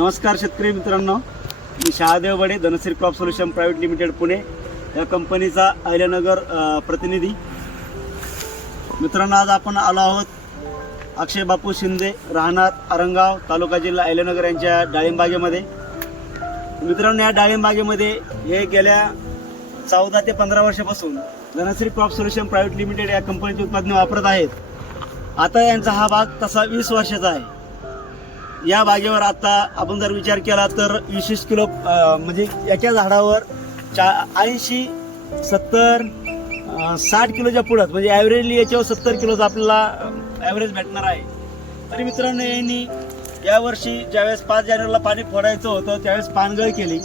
नमस्कार शेतकरी मित्रांनो, मी Shahadev Bade, Dhanashree crop solution private limited Pune या कंपनीचा अहिल्यानगर प्रतिनिधी. मित्रांनो, आज आपण आलो आहोत अक्षय बापू शिंदे, राहणार आरंगाव, तालुका जिल्हा अहिल्यानगर यांच्या डाळिंबागेमध्ये. मित्रांनो, या डाळिंबागेमध्ये हे गेल्या 14 ते 15 वर्षापासून Dhanashree crop solution private limited या कंपनीची उत्पादने वापरत आहेत. आता यांचा हा बाग तसा 20 वर्षाचा आहे. या बागेवर आता आपण जर विचार केला तर 20 किलो म्हणजे एका झाडावर 80, 70, 60 किलोच्या पुढं म्हणजे ॲव्हरेजली याच्यावर 70 किलोचा आपल्याला ॲव्हरेज भेटणार आहे. तरी मित्रांनो, यांनी यावर्षी ज्यावेळेस 5 जानेवारीला पाणी फोडायचं होतं त्यावेळेस पानगळ केली.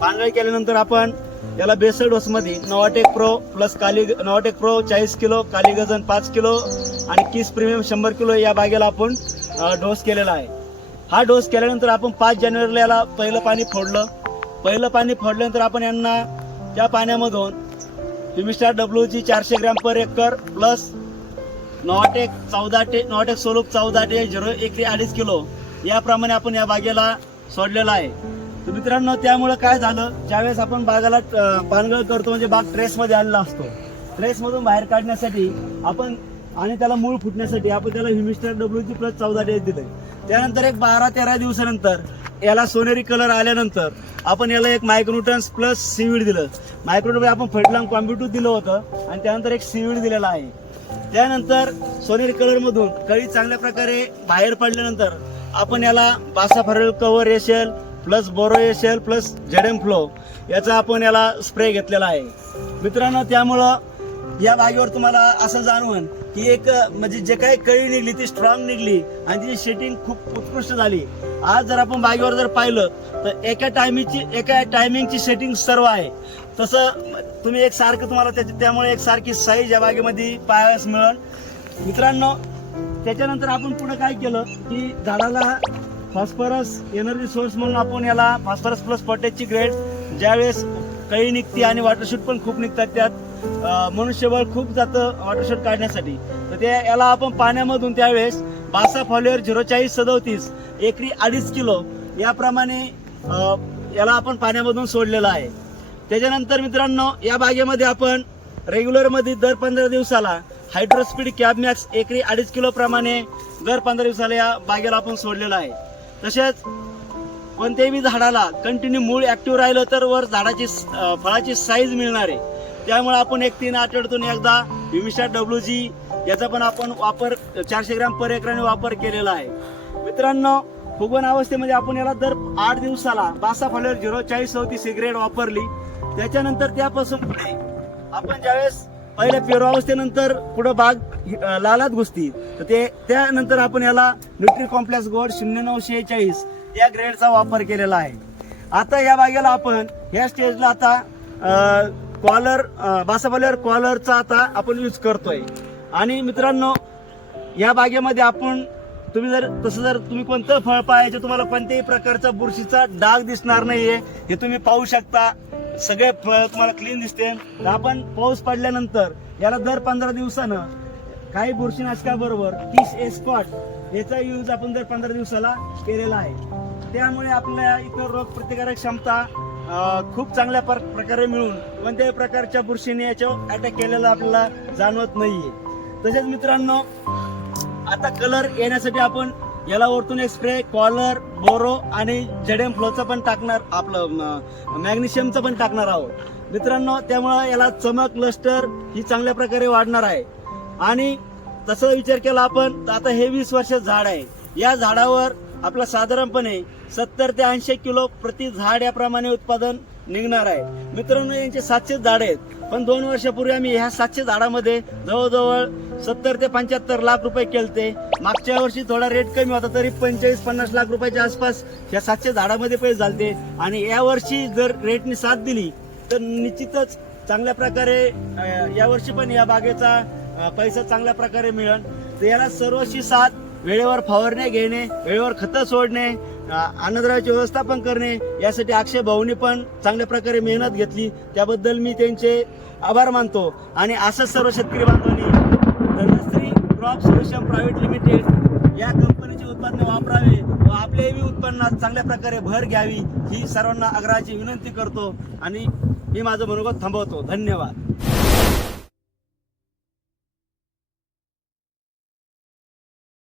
पानगळ केल्यानंतर आपण याला बेसल डोसमध्ये Novatec pro plus Novatec pro 40 kilo, काली गजन 5 किलो आणि किस प्रीमियम 100 किलो या बागेला आपण डोस केलेला आहे. हा डोस केल्यानंतर आपण 5 जानेवारीला याला पहिलं पाणी फोडलं. पहिलं पाणी फोडल्यानंतर आपण यांना त्या पाण्यामधून फिमिस्टार डब्ल्यूची 400 gram per acre plus Novatec सोलूप 14 0 एकरी 2.5 किलो याप्रमाणे आपण या बागेला सोडलेला आहे. तर मित्रांनो, त्यामुळे काय झालं, ज्यावेळेस आपण बागाला पानगळ करतो म्हणजे बाग ट्रेसमध्ये आलेला असतो, ट्रेसमधून बाहेर काढण्यासाठी आपण आणि त्याला मूळ फुटण्यासाठी आपण त्याला ह्युमिस्टर डब्ल्यूची प्लस 14 दिले. त्यानंतर एक 12-13 दिवसानंतर याला सोनेरी कलर आल्यानंतर आपण याला एक मायक्रोन्यूटन्स प्लस सीवीड दिलं. मायक्रोन्यूटन आपण फर्टिलायझर कॉम्बिट्यूट दिलं होतं आणि त्यानंतर एक सीवीड दिलेला आहे. त्यानंतर सोनेरी कलरमधून कळी चांगल्या प्रकारे बाहेर पडल्यानंतर आपण याला बासाफारेल कव्हर एशेल प्लस बोरो एशेल प्लस जेडेम फ्लो याचा आपण याला स्प्रे घेतलेला आहे. मित्रांनो, त्यामुळं या बागेवर तुम्हाला असं जाणवून की एक म्हणजे जे काही कळी निघली ती स्ट्रॉंग निघली आणि तिची शेटिंग खूप उत्कृष्ट झाली. आज जर आपण बागेवर जर पाहिलं तर एका टायमिंगची सेटिंग सर्व आहे. तसं तुम्ही एक सारखं तुम्हाला त्यामुळे एक सारखी साईज या बागेमध्ये पाहायला मिळेल. मित्रांनो, त्याच्यानंतर आपण पुढे काय केलं की झाडाला फॉस्फरस एनर्जी सोर्स म्हणून आपण याला फॉस्फरस प्लस पोटॅशची ग्रेड ज्यावेळेस कळी निघते आणि वॉटरशूट पण खूप निघतात, त्यात मनुष्यबळ खूप जातं वॉटरशूट काढण्यासाठी, तर ते याला आपण पाण्यामधून त्यावेळेस बासा फॉलोअर 04037 एकरी 2.5 किलो याप्रमाणे याला आपण पाण्यामधून सोडलेलं आहे. त्याच्यानंतर मित्रांनो, या बागेमध्ये आपण रेग्युलरमध्ये दर 15 दिवसाला हायड्रोस्पीड कॅब मॅक्स एकरी 2.5 किलो प्रमाणे दर 15 दिवसाला या बागेला आपण सोडलेलं आहे. तसेच कोणत्याही झाडाला कंटिन्यू मूळ ऍक्टिव्ह राहिलं तर वर झाडाची फळाची साईज मिळणार आहे. त्यामुळे आपण एक 3 आठवड्यातून एकदा ह्युमिस्टार डब्ल्यूजी याचा पण आपण वापर 400 ग्रॅम पर एकराने वापर केलेला आहे. मित्रांनो, फुगवण अवस्थेमध्ये आपण याला दर 8 दिवसाला बासा फॉलोअर 04037 ग्रेड वापरली. त्याच्यानंतर त्यापासून पुढे आपण ज्यावेळेस पहिल्या पेरू अवस्थेनंतर पुढे बाग लालात घुसती तर त्यानंतर आपण याला न्यूट्री कॉम्प्लेक्स गोल्ड 0946 या ग्रेडचा वापर केलेला आहे. आता या बागेला आपण या स्टेजला आता कॉलर बासाफॉलोअर कॉलरचा आता आपण यूज करतोय. आणि मित्रांनो, या बागेमध्ये आपण तुम्ही कोणतं फळ पाहायचं, तुम्हाला कोणत्याही प्रकारचा बुरशीचा डाग दिसणार नाहीये. हे तुम्ही पाहू शकता, सगळे फळ तुम्हाला क्लीन दिसते. आपण पाऊस पडल्यानंतर याला दर 15 दिवसानं काही बुरशीनाशकाबरोबर 30 एस्कॉट याचा यूज आपण दर 15 दिवसाला केलेला आहे. त्यामुळे आपल्या इतर रोग प्रतिकारक क्षमता खूप चांगल्या प्रकारे मिळून कोणत्याही प्रकारच्या बुरशीने याच्यावर अटॅक केलेला आपल्याला जाणवत नाहीये. तसेच मित्रांनो, आता कलर येण्यासाठी आपण याला वरतून एक स्प्रे कॉलर, बोरो आणि जेडेम फ्लोचा पण टाकणार, आपलं मॅग्नेशियमचं पण टाकणार आहोत. मित्रांनो, त्यामुळे याला चमक लस्टर ही चांगल्या प्रकारे वाढणार आहे. आणि तसं विचार केला आपण तर आता हे 20 वर्षाचं झाड आहे. या झाडावर आपलं साधारणपणे 70 ते 80 किलो प्रति झाड याप्रमाणे उत्पादन निघणार आहे. मित्रांनो, यांचे 700 झाड आहेत, पण 2 वर्षापूर्वी आम्ही ह्या 700 झाडामध्ये जवळजवळ 70 ते 75 लाख रुपये केलते. मागच्या वर्षी थोडा रेट कमी होता, तरी 45-50 लाख रुपयाच्या आसपास ह्या 700 झाडामध्ये पैसे झालते. आणि या वर्षी जर रेटनी साथ दिली तर निश्चितच चांगल्या प्रकारे यावर्षी पण या बागेचा पैसा चांगल्या प्रकारे मिळेल. तर याला सर्वशी साथ वेळेवर फवारण्या घेणे, वेळेवर खतं सोडणे, अन्नद्रव्याची व्यवस्थापन करणे यासाठी अक्षय भाऊनी पण चांगल्या प्रकारे मेहनत घेतली. त्याबद्दल मी त्यांचे आभार मानतो. आणि असंच सर्व शेतकरी बांधवांनी Dhanashree crop solution private limited या कंपनीचे उत्पादने वापरावे व आपल्याही उत्पन्नात चांगल्या प्रकारे भर घ्यावी ही सर्वांना आग्रहाची विनंती करतो आणि मी माझं मनोगत थांबवतो. धन्यवाद.